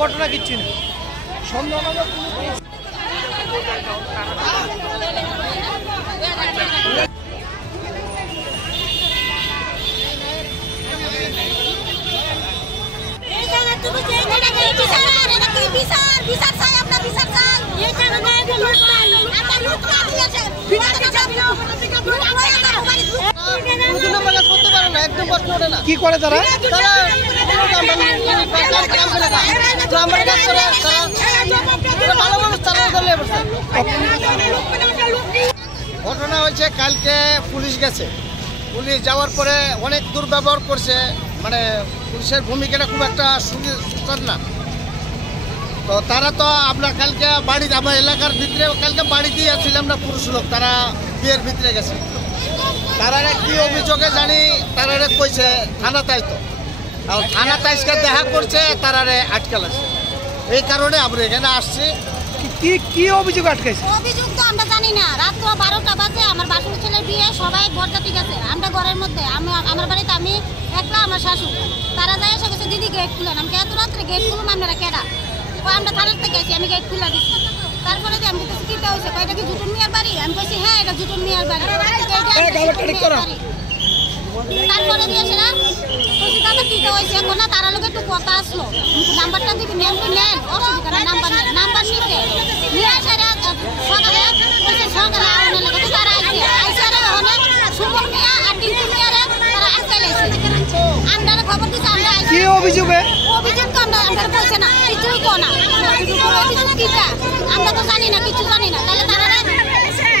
ঘটনা কিচ্ছু না সন্দেহজনক কি করে তারা ঘটনা হয়েছে কালকে পুলিশ গেছে, পুলিশ যাওয়ার পরে অনেক দুর্ব্যবহার করছে, মানে পুলিশের ভূমিকাটা খুব একটা সুন্দর না। তো তারা তো আপনার কালকে বাড়ি আমার এলাকার ভিতরে কালকে বাড়িতেই আসছিলাম না, পুরুষ লোক তারা বিয়ের ভিতরে গেছে। তারা কি অভিযোগে জানি তারা কইছে থানা তাই তো থানা তাইসকে দেখা করছে, তারা আটকাল আছে। এই কারণে আমরা এখানে আসছি। কি অভিযোগ আটকাইছে? অভিযোগ তো আমরা জানি না। রাত 12টা বাজে আমার বাসুর ছেলের বিয়ে, সবাই বরযাত্রী গেছে, আমরা ঘরের মধ্যে আমার বাড়িতে আমি একলা আমার শাশুড়। তারা যায় এসে গেছে দিদি গেট খুলেন। আমি এত রাত্রে গেট খুলুন আপনারা কেডা? আমরা থানার থেকে গেছি, আমি গেট খুলে দিচ্ছি। তারপরে যে আমি কিছু কিটা হয়েছে, এটা কি জুটুন মিয়ার বাড়ি? আমি বলছি হ্যাঁ এটা জুটুন মিয়ার বাড়ি। তারপরে দিয়েছে না বলছি দাদা কিটা হয়েছে এখন না, তারা লোক একটু কথা আসলো, নাম্বারটা দিবি নেন অসুবিধা না, নাম্বার নিতে নিয়ে আসে সকালে সকালে তারা আইসে ওখানে সুমন মিয়া আর টিঙ্কু মিয়ারে তারা আটকে লেগেছে। আমরা খবর দিচ্ছি আমরা কি অভিযোগে? অভিযোগ তো আমরা বলছে না, কিছুই তো না। অভিযোগ কিটা আমরা তো জানি না, কিছু জানি না। তাহলে তারা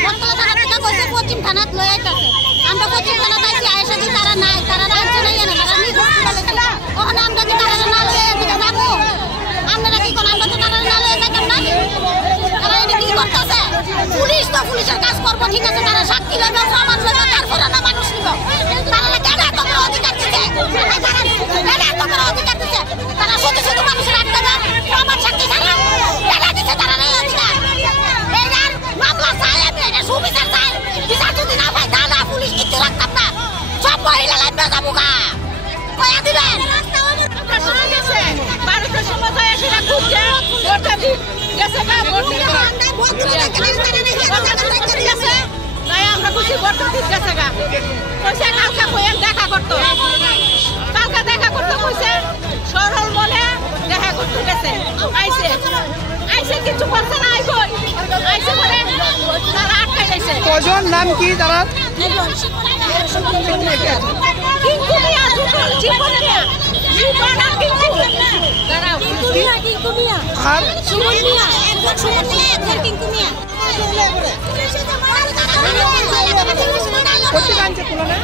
বটতলা থানা থেকে কইছে পশ্চিম থানাত লয়ে আইতাছে। আমরা পশ্চিম থানাতে আইছি, আয়েশা দি তারা নাই, তারা রাজ্য নাই এনে না, আমি বলছি ওখানে আমরা কি তারা না লয়ে এদিকে যাবো? আমরা কি কোন আমরা তো তারা না লয়ে যাইতাম না? তারা এটা কি করতেছে? পুলিশ তো পুলিশের কাজ করবো, ঠিক আছে, তারা সাক্ষী লইবে, প্রমাণ লইবে, তারপরে না মানুষ নিব। তারা কেন তোমার অধিকার দিচ্ছে? কেন তোমার অধিকার দিচ্ছে? তারা শুধু শুধু মানুষের আটকাবে, প্রমাণ সাক্ষী ছাড়া কেন দিচ্ছে? তারা নেই অধিকার। এইটার মামলা চাই, আমি এটা সুবিচার চাই। বিচার যদি না পাই তাহলে পুলিশ কিচ্ছু রাখতাম না, সব মহিলা লাগবে যাবো গা। কয়া দিবেন? 12টার সময় যায় সেটা খুঁজছে, ভোটটা গেছে গা, আমরা খুশি ভোটটা গেছে গা। কইছে কালকে কইেন দেখা করতো, কালকে দেখা করতে কইছে, সরল মনে দেখা করতে গেছে। আইসে কিছু বলছে না, আইসে বলে তারা আটকাই গেছে। কজন? নাম কি তারা? টিঙ্কু মিয়া, জীবন মিয়া, জীবন আর টিঙ্কু। দাঁড়াও, টিঙ্কু মিয়া আর সুমন মিয়া, একজন সুমন মিয়া, একজন টিঙ্কু মিয়া। কোথায় আনছে তুলনা?